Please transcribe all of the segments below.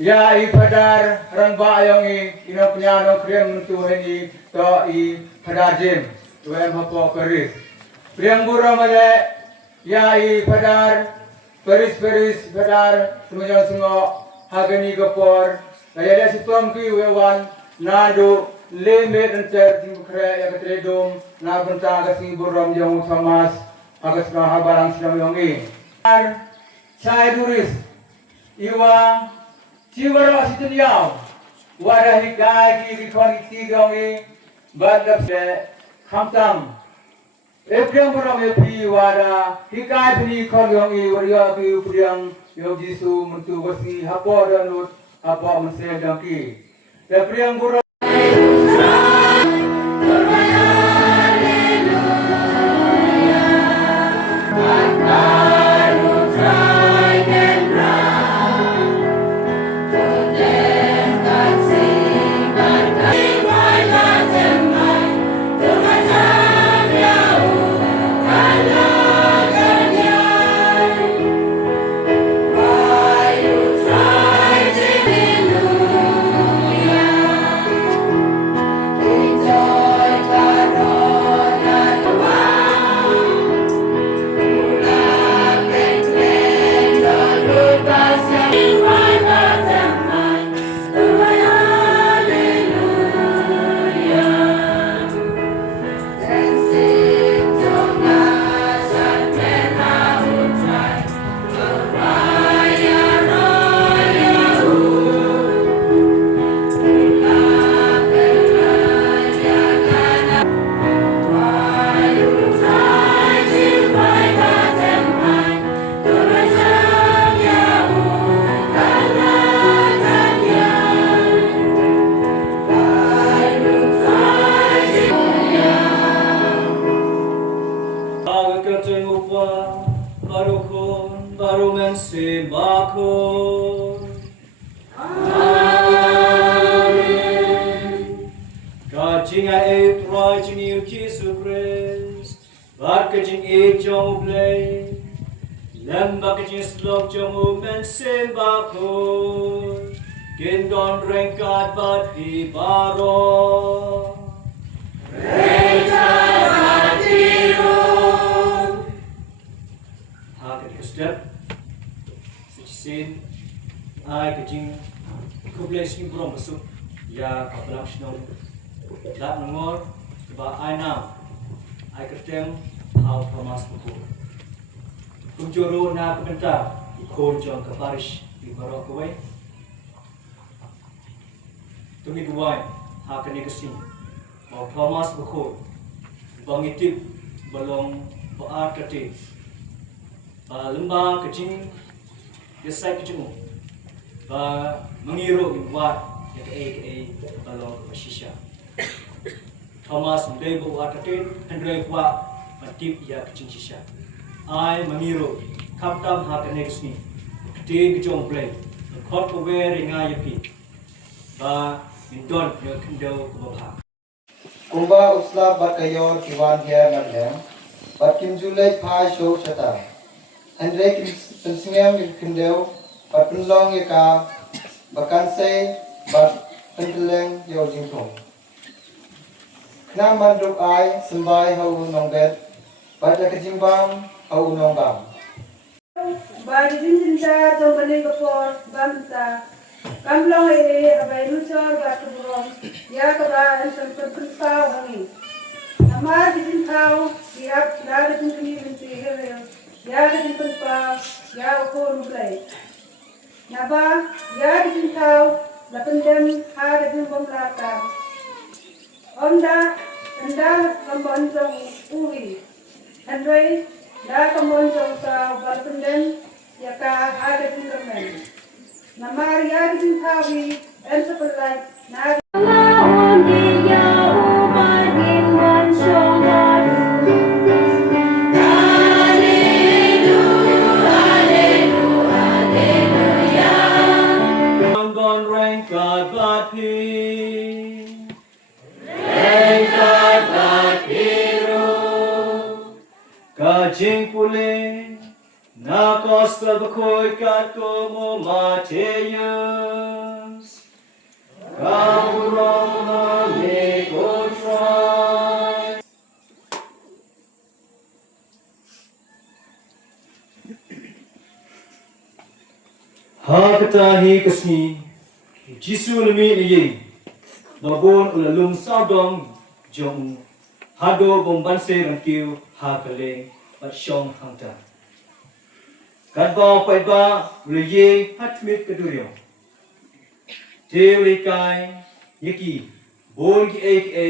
Ya I padar rangba yang ino penyano kriam mentuhan I to I padar jim tuan hapo keris. Priang burung male ya I padar peris padar semuanya semua hagani gopor. Ayah si tuam ki wewan nado lembe encer tim kre ya ketredom na bentang kasi burung yang Thomas agas na habarang sinam yang I. Saya duris iwa Ciwara situ niau, wadah hikai ki kiri tiga ni, badap se khamtam. Epriang puram epi wadah hikai pini kiri ni waria ki priang yo Jisu mentu wasi hapa dan lut hapa mensel dangki. Epriang puram baru mensembahkan. Amin. Kajing ai prajing Yesus Kristus, bat kajing ai jong blay, lembak kajing slok jong mensembahkan. Gendon rengkat bat di baro. Rengkat bat biru. Step, sin, ai kajing kublesing brom masuk ya kabelang snow, lat nongor keba ai na, ai kertem hau Thomas buku. Kunjuru na kebenta ikon jong kaparish di barok kawai. Tumi duai ha kani kesing, hau Thomas buku, bangitip balong baat kati. Lembah kecing, desai kecing, mengiru buat yang ke balong shisha. Thomas mulai buat katin, Henry buat matip ya kecing shisha. Ai mengiru, kaptam hak next ni, katin kecing play, kot kowe ringa yapi, indon yang kendau kebabha. Kumba usla bakayor kiwan dia ngadem, batkin julai phai show chata. Andre pensingam kendeu bat penlong ka bakan sei bat penteleng yo jingtong. Kna manduk ai sembai hau nong bet bat kejimbam hau nong bam. Bagi jinta jong bani kapor bamta kamlong abai nucor bat keburom ya kaba ensan penpau hangi. Amar jintau siap dah jinti binti hele. Ya di tempat ya ukor mulai. Naba ya di tau lapendem har di bomlata. Onda kambonjong uwi. Andrei da kambonjong sa lapendem ya ka har di kemen. Namar ya di tawi en sepelai na Kajing pule na ko Gospel bakoi kat como Mateus. Kau roh lego try. Ha katahi kesni. Jisu lemi ye. Babon ulalum sabdong jong hado bombanse rangkiu ha kale pat shong hangta. Kan bao pai ba uliye hatmit keduryo. Tewi kai yeki bon ki aka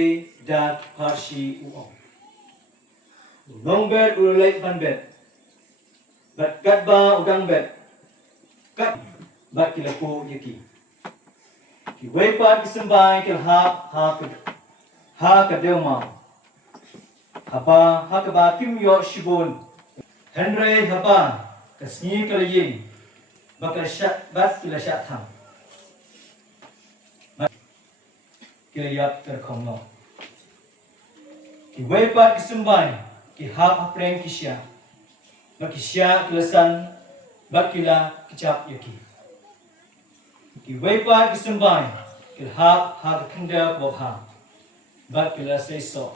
dat parshi uong. Nong bet ulai ban bet. Bat kat ba udang bet. Kat bat kilapo yeki. Ki wepat kisambai kil ha kadeu ma. Haba ha kaba kim yo shibon. Henry haba kasni kalayin. Bakal syak bat kila syak tham. Kila yap terkong no. Ki wepat kisambai ki ha apreng kisya. Bakisya kilasan bakila kicap yaki. Ki wepat kisambai kil ha kenda bokha. Bakila seiso.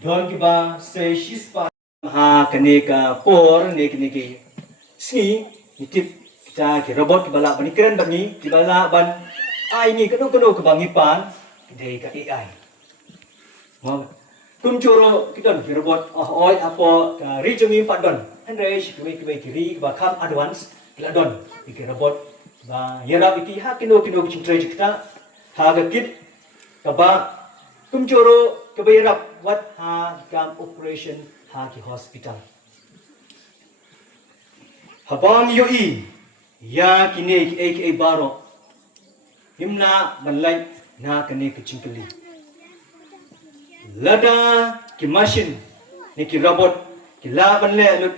Don kiba sei shispa ha kaneka por neki si nitip kita ki robot ki bala bani keren bani ki bala ban ai ni kado ke bangi pan dei ka AI mo kum choro ki don ki robot oi apo ka ri jongi pat don andre shi ki ki ri ba kam advance ki la don ki robot ba yara ki ha kino ki chingtre kita ha ga kit ka ba kum choro ka ba yara what ha kam operation ha ki hospital habang yoi ya kine ki aka baro himna balai na kane ki chingkali lada ki machine ni ki robot ki la banle lut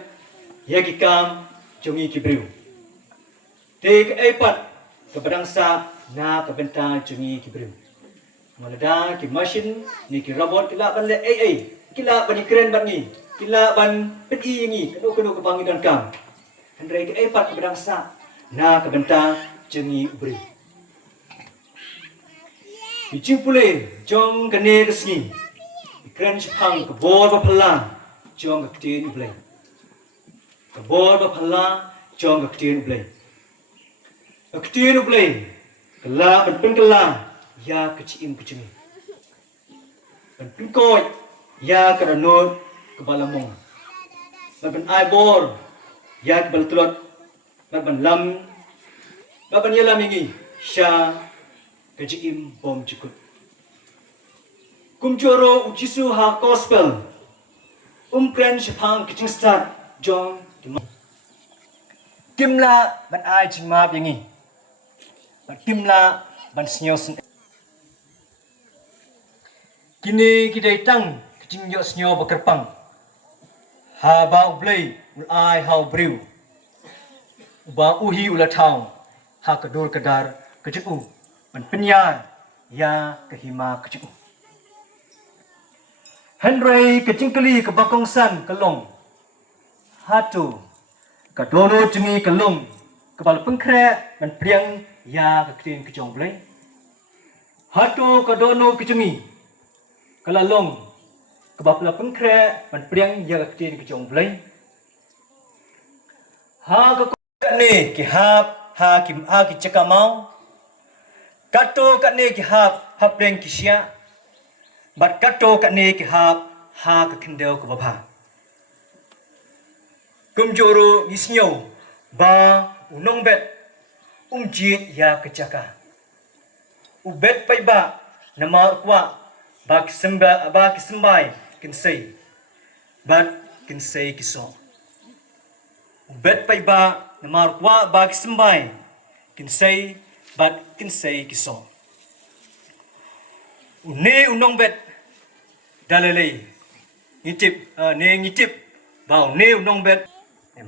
ya ki kam jongi ki briu te ki iPad ke badang sa na ke benta jongi ki briu malada ki machine ni ki robot ki la banle AI kila bani keren bani kila ban peti ngi kado ke bangi dan kam andre ke iPad ke badang sa na ke benta jongi briu Icing pule jong kene kesini, keren sepang kebor berpelang jong ketin pule, kebor berpelang jong ketin pule, ketin pule, kelah penpen kelah ya kecim kecimi, penpen koi ya keranut kebalamong, penpen aibor ya kebaltelot, penpen lam, penpen yelam ini sya kecim bom cukut. Kumjoro ujisu ha gospel. Kren sepang kecing start jong kimla ban ai jing ma bingi. Ban kimla ban snyosen. Kini kidai tang kecing yo snyo bekerpang. Ha ba ublei ul ai ha briu. Ba uhi ula tau ha kedul kedar keciku. Ban penyar ya kehima keciku. Henry kecingkeli ke bakongsan kelong. Hatu kadono jengi kelong. Kepala pengkrek dan priang ya keketin kejong belai. Hatu kadono kejengi. Kelalong kepala pengkrek dan priang ya keketin kejong belai. Ha kekuat ni kihap ha kim ha kicakamau. Kato kat ni ki hap preng ki sia. Bat kato kat ni ki hap ha ke kendau ke bapa. Kumjoro isnyo ba unong bet jit ya kecaka. Ubet pai ba nama kwa ba kisembai kinsei. Bat kinsei kiso. Ubet pai ba nama kwa ba kisembai kinsei bat kinsei kiso. Une unong bet dalele ngitip ngitip bau ne unong bet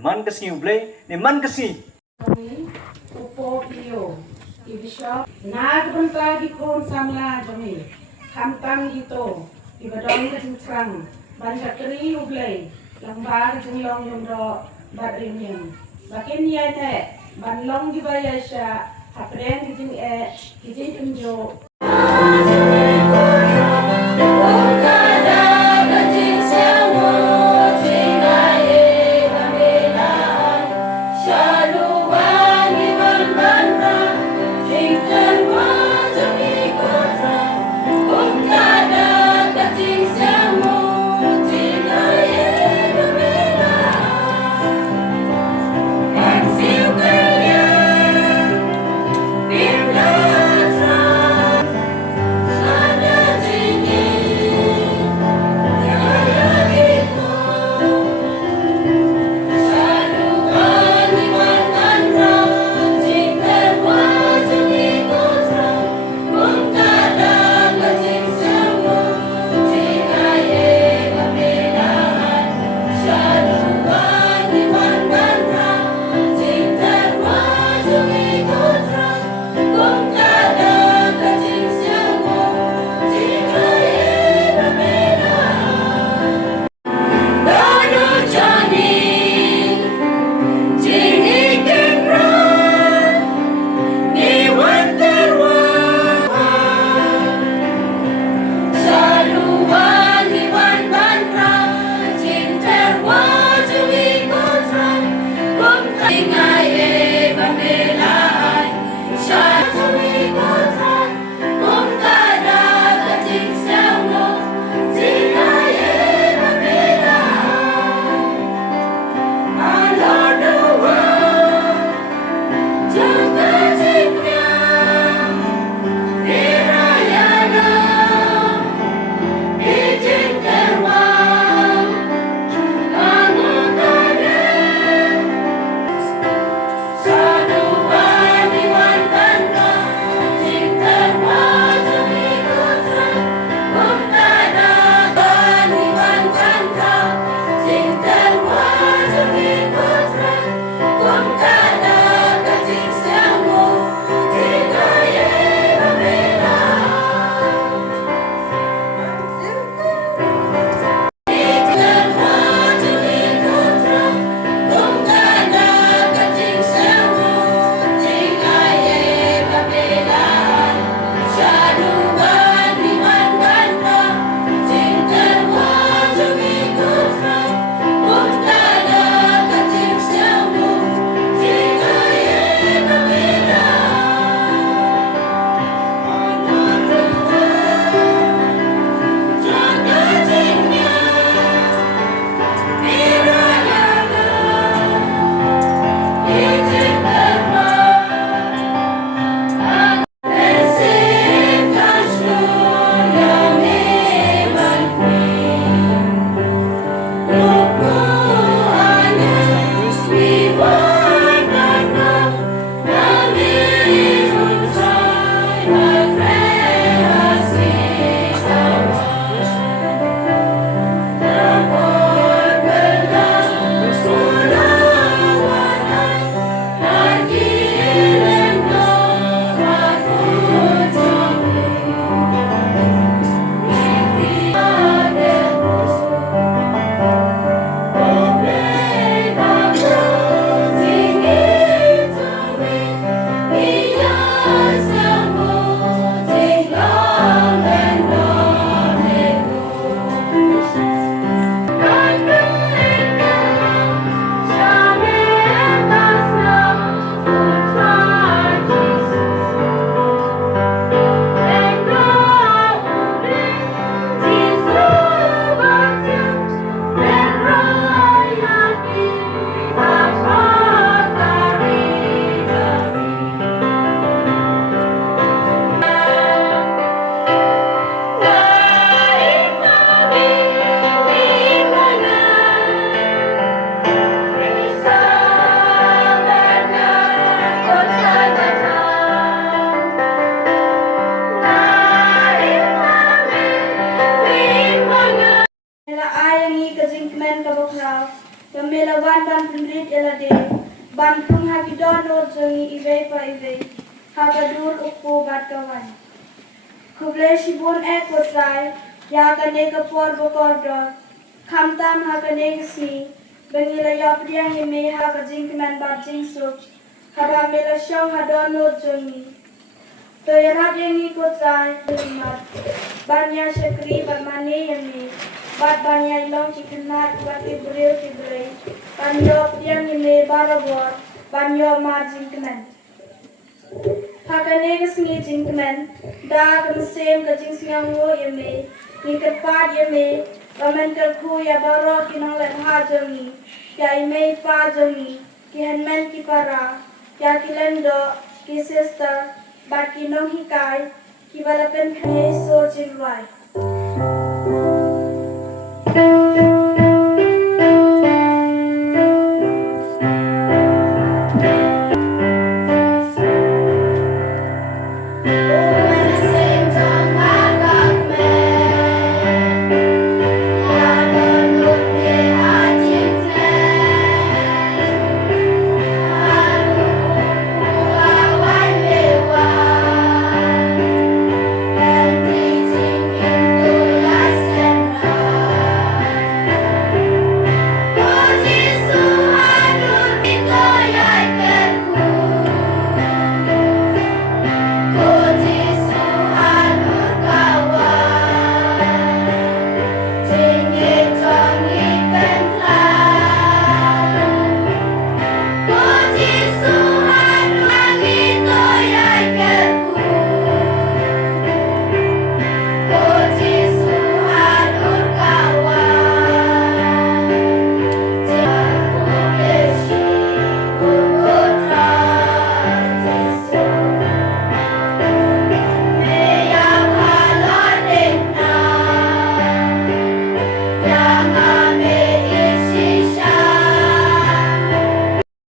man kasi ublay man kasi Kami upo iyo ibisyo nagbanta di kon samla jami kamtang gitu ibadong ke cintrang banyak keri ublay lambar jenglong yung do bat ringin. Bakin niya te, banlong di baya siya, hapreng kijing injo. Pamela wan ban pembrit elade ban tung habidon or jongi ive pa ive hagadur upo bat kawan kuble shibun kotrai ya kane kapor bokor dor kamtam hakane sni Bengila yop diang ime ha kajing keman bajing sup. Haba mela syong hadon nur jongi. Toyarap yang ikut saya limat. Banya syakri bermane yami. Bat banya ilong cikenat bat ibril kibril. Banyop yang ime barabor. Banyo marjing keman. Hakane kesngi jingkeman. Da kemsem kajing singango yami. Nikat pad yami. Bamen kerku ya baro kinang let ha jongi. Ya ime pa jongi. Ki henmen ki para. Ya kilendo ki sister. Bat ki nong hikai. Ki balapen kane so jingwai.